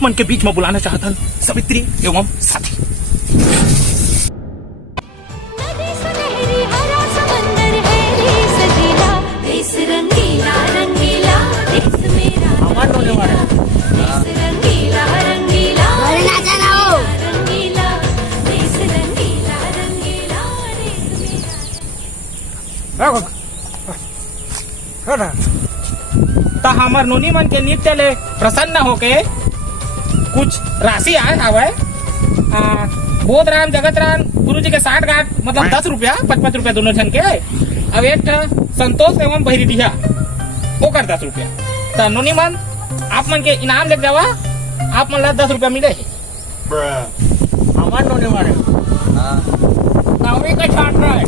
आप मन के बीच में बुलाना चाहतन सवित्री एवं साथी। तो हमार नोनी मन के नृत्य ले प्रसन्न होके कुछ राशि आए हवे। बोध राम जगत राम गुरु जी के 60 गांठ मतलब 10 रुपया 55 रुपया दोनों जन के। अब एक संतोष एवं बहिरी दिया ओकर 10 रुपया। तो नोनी मन आप मन के इनाम लेके जावा, आप मन ला 10 रुपया मिले। हमार नोनी मन नवी का छात्र है।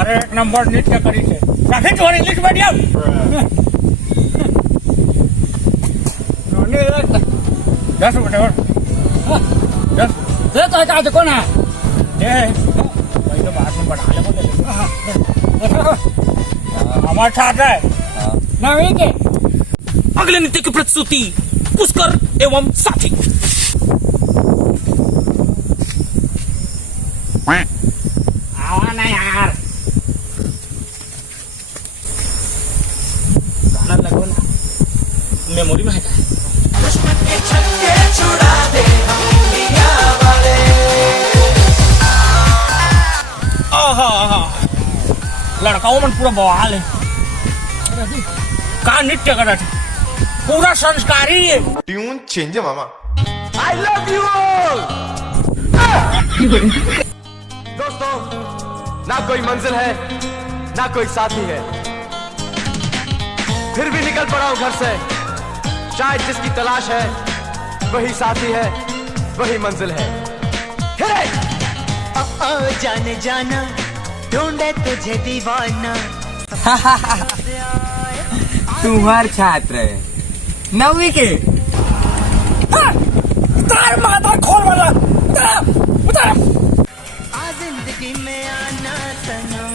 अरे एक नंबर नृत्य करी थे। काफी जोर इंग्लिश मीडियम। नोनी 10 रुपये और 10 दे तो हटा दे। कौन है ये? वही तो बात में बढ़ा ले। हमारे छात्र है नवी के। अगले नृत्य की प्रस्तुति पुष्कर एवं साथी। आवा ना यार, गाना लगो ना, मेमोरी में है क्या? लड़काओं में पूरा बवाल है। का नृत्य कर रहा था, पूरा संस्कारी है। ट्यून चेंज है मामा। I love you all। दोस्तों, ना कोई मंजिल है ना कोई साथी है, फिर भी निकल पड़ा हूं घर से। शायद जिसकी तलाश है वही साथी है, वही मंजिल है। जाने जाना ढूंढे तुझे दीवाना। तुम्हार छात्र है नवी के। तार माता खोल वाला उतार। जिंदगी में आना सनम।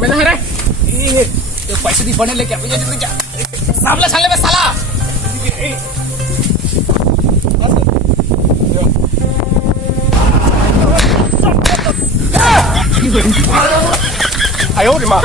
मैंने है रे तो पैसे दी बने लेके सामने साले में साला।哎呦我的妈！